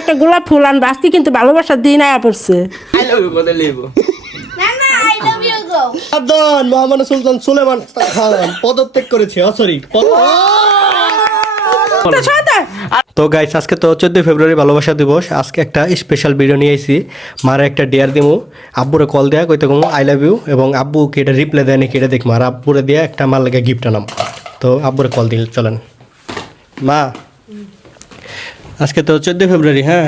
একটা গোলাপ ফুল আন বাস্তি কিন্তু ভালোবাসার দিন আয়া পড়ছে। আই লাভ ইউ বলে লিখবো না না আই লাভ ইউ গো। সাবধান, মোহাম্মদ সুলতান সুলেমান খান পদত্যাগ করেছে। সরি। তো গাইস, আজকে তো 14 ফেব্রুয়ারি ভালোবাসা দিবস। আজকে একটা স্পেশাল ভিডিও নিয়ে আইছি। মারে একটা ডিয়ার দিমু, আব্বুরে কল দেয়া কইতে কমু আই লাভ ইউ, এবং আব্বু কি এটা রিপ্লাই দেয় নাকি এটা দেখবো। আর আব্বুরে দিয়া একটা আমার লাগে গিফট আনাম। তো আব্বুরে কল দিল, চলেন। মা, আজকে তো 14 ফেব্রুয়ারি, হ্যাঁ,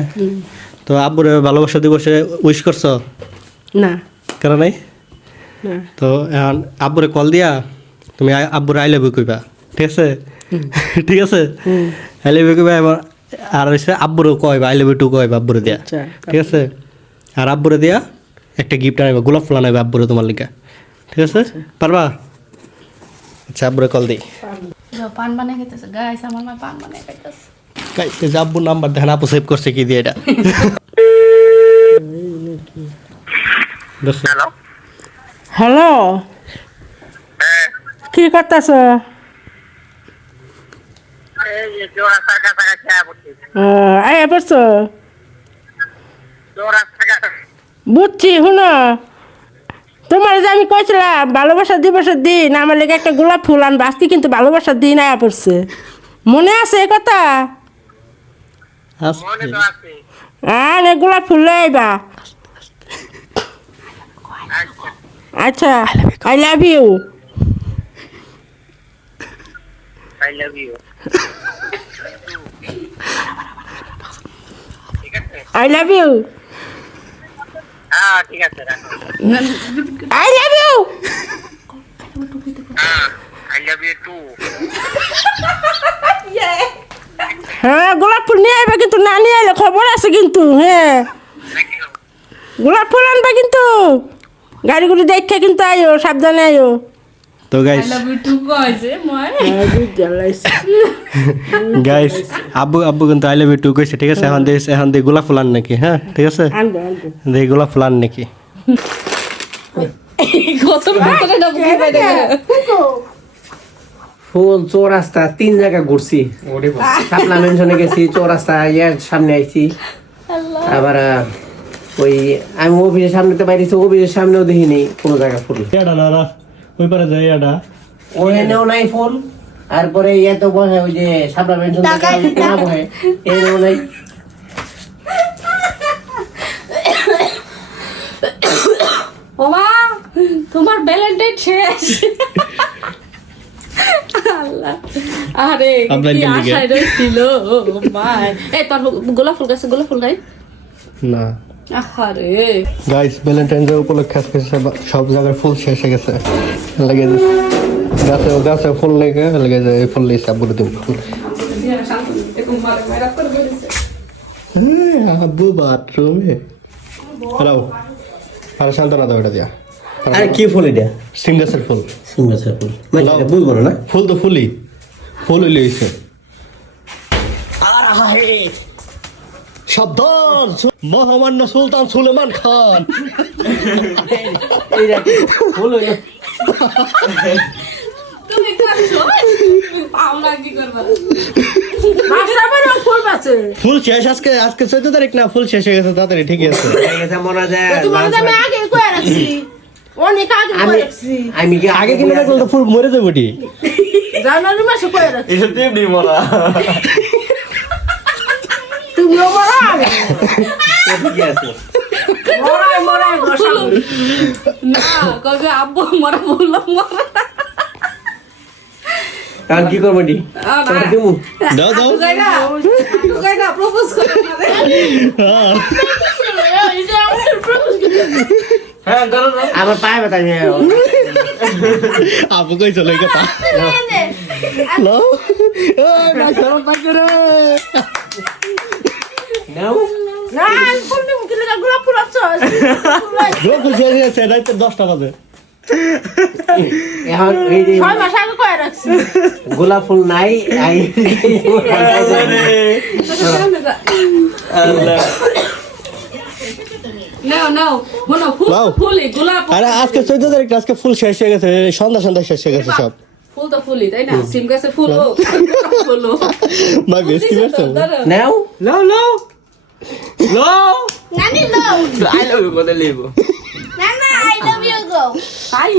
তো আব্বুরে ভালোবাসা দিবসে উইশ করছো? না কেন নাই? না তো এখন আব্বুরে কল দিয়া তুমি আব্বুরে আই লাভ ইউ কইবা, ঠিক আছে? ঠিক আছে, আই লাভ ইউ কইবা। আর হচ্ছে আব্বুরও কইবা আই লাভ ইউ টু কইবা আব্বুরে দিয়া, আচ্ছা, ঠিক আছে? আর আব্বুরে দিয়া একটা গিফট আনাইবা, গোলাপ ফুল আনাইবা আব্বুরে তোমার লিগা, ঠিক আছে? পারবা? আচ্ছা, আব্বুরে কল দিই। যাও পান বানাই খেতেছে গাইস, আমার মা পান বানাই খাইতেছে। গাইস, আব্বুর নাম্বার দেখেন, আপু সেভ করছে কি দিয়ে এটা। হ্যালো হ্যালো, কি করতেছ? এই যে চৌরাস্তার কাছাকাছি আয়া পড়ছি। আয়া পড়ছো? চৌরাস্তার কাছাকাছি বুঝছি, শুনো, তোমার যে আমি কইছিলাম ভালোবাসার দিবসের দিন আমার লেগে একটা গোলাপ ফুল আন বাস্তি কিন্তু ভালোবাসার দিন আয়া পড়ছে, মনে আছে এ কথা? মনে তো আছে। গোলাপ ফুল লইবা। আচ্ছা, I love you. I love you. ঠিক আছে, আই লাভ ইউ। হ্যাঁ ঠিক আছে, রাখো। I love you. হ্যাঁ আই লাভ ইউ টু। হ্যাঁ, গোলাপ ফুল নিয়ে আইবা কিন্তু, না নিয়ে আইলে খবর আছে কিন্তু। হ্যাঁ, গোলাপ ফুল আনবা কিন্তু, গাড়ি গুড়ি দেখে কিন্তু আইও, সাবধানে আইও। তো গাইস, গাইস আব্বু কিন্তু আই লাভ ইউ টু কইছে, ঠিক আছে? এখন দিয়ে গোলাপ ফুল আন নাকি, হ্যাঁ ঠিক আছে? আনবো আনবো। দিয়ে গোলাপ ফুল আন নাকি। ফুল চৌরাস্তা 3 জায়গা ঘুরছি। শাপলা মেনশনে গেছি, চৌরাস্তা ইয়ার সামনে আইছি, আবার ওই আমি অফিসের সামনেতে বাইরেছি, অফিসের সামনেও দেখিনি কোনো জায়গা ফুল। এডা না রা, ওই পারে যাই এডা। ওখানেও নাই ফুল। তারপরে এত বসে ওই যে শাপলা মেনশন বসে এনেও নাই। ওমা তোমার ভ্যালেন্টাইন শেষ। আল্লাহ, আরে আপনার কি কি লিগে? আশায় রইছিল মা। এই তোর গোলাপ ফুল গাছে গোলাপ ফুল নাই? না আরে গাইস, ভ্যালেন্টাইন ডে উপলক্ষে আজকে সব জায়গায় ফুল শেষ হয়ে গেছে। লাগে গাছে ফুল লেগে লাগে যে এই ফুল লিসা বলে দেব ফুল। আব্বু বাথরুমে হ্যালো, আর শান্তনা দাও এটা দিয়া। আরে কি ফুল এটা? সিম গাছের ফুল। সিম গাছের ফুল মানে এটা বুঝবো না। ফুল তো ফুলই, ফুল হইলে হইছে। সাবধান, মহামান্য সুলতান সুলেমান খান। ফুল হইলো তুমি করছো পাওনা কি করবা? ফুল আছে, ফুল শেষ আজকে 14 তারিখ না, ফুল শেষ হয়ে গেছে তাড়াতাড়ি, ঠিক আছে? মনে যায় তোমার আমি আগে কয়ে রাখছি, অনেক আগে কয়ে রাখছি। আমি কি আগে কিনে রাখলে তো ফুল মরে যাবে টি। জানুয়ারি মাসে কয়ে রাখছি। এটা তেমনি মরা। তুমিও মরা, ঠিক আছে মরাই মরাই বসাবো। না কবে আব্বু মরা বললো মরা। আর কি করবো নি? দিমু দাও দাও। তুই প্রপোজ করে আমার পায়ে ব্যথা নিয়ে আপু কই চলে কথা হ্যালো, ডাক্তার পাইছে নাও। না, ফুল নিমু কি লাগা গোলাপ ফুল আছে। ফুল শেষ হয়ে গেছে, রাত 10টা বাজে। এখন এই যে 6 মাস আগে কয়ে রাখছি। গোলাপ ফুল নাই। নাও নাও মনো ফুল নাও। ফুলই গোলাপ আরে আজকে 14 তারিখ, আজকে ফুল শেষ হয়ে গেছে, সন্ধ্যা শেষ হয়ে গেছে সব। ফুল তো ফুলই তাই না? সিম গাছে ফুল হোক ফুল হোক। মা বেশি করছো। নাও লাও লাও লো নানি লো আই লাভ ইউ কথা লিখব নানা আই লাভ ইউ গো আই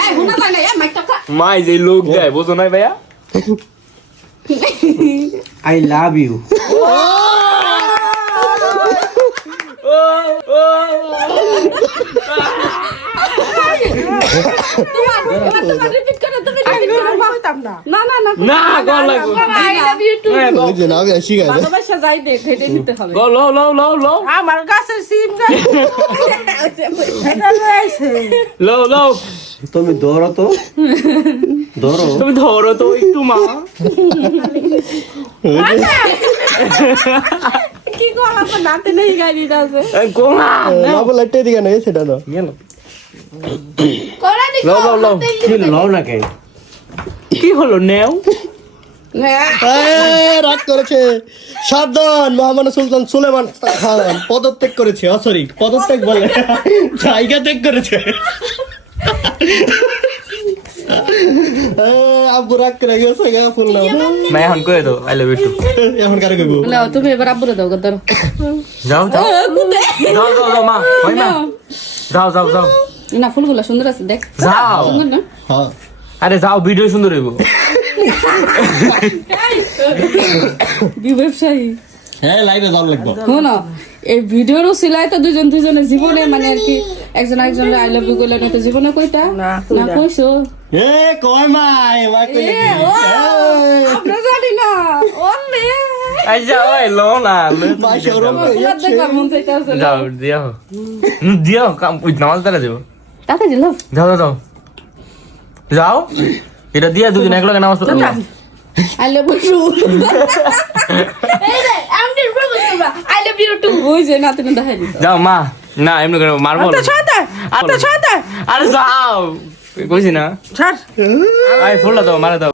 এই হুনা জানে এ মাইক টাকা মাই যে লোক দেয় বুঝো নাই ভাইয়া আই লাভ ইউ তোমার রিপিট করো তুমি রিপিট করো পারতাম না না না না না গো লাগবো আই লাভ ইউ টু ওই যে না আমি শিখাই দে ভালোবাসা যাই দেখ হেঁটে নিতে হবে লো লো লো লো লো আমার গাছের সিম গাছ এটা রয়েছে লো লো তুমি ধরো তো ধরো তুমি ধরো তো একটু মা কি গলা তো নাতে নেই গাড়িটা আছে কোনা না বলে লাইটে দিকে না সেটা না গেল কোলা নি লো লো লো কি লও না কে কি হলো নেও রাত করেছে সাবধান মহামান্য সুলতান সুলেমান খান পদত্যাগ করেছে সরি পদত্যাগ বলে জায়গা ত্যাগ করেছে আব্বু রাগ করে গেছে গা ফুললাম না এখন কই দাও আই লাভ ইউ টু এখন কারে কইবো নাও তুমি এবার আব্বুরে দাও গদর যাও যাও যাও যাও যাও মা ওই মা যাও যাও যাও না ফুলগুলো সুন্দর আছে দেখ যাও সুন্দর না হ্যাঁ আরে যাও ভিডিও সুন্দর হইব কি ব্যবসায়ী হ্যাঁ লাইভে জল লাগবে শোনো এই ভিডিওর সিলাই তো দুজন দুজনের জীবনে মানে আর কি একজন একজন আই লাভ ইউ কইলে না তো জীবনে কইতা না, না কইছো এ কয় মাই মা কই আমরা জানি না ওলে আই যাও ওই লো না মা শরম তোমার দেখার মন চাইতাছে না যাও দিও দিও কাম ওই নামাজ দাঁড়া দেবো তাতে দিল যাও যাও যাও যাও এটা দিয়া দুজন একলগে নামাজ পড়ো আই লাভ ইউ এই রে আমি বলবো আই লাভ ইউ টু ওই যে না তুমি দেখাই দিছ যাও মা না এমনি করে মারবো তো ছাতা তো ছাতা আরে যাও কইছি না ছাড় আই ফোড়লা দাও মারা দাও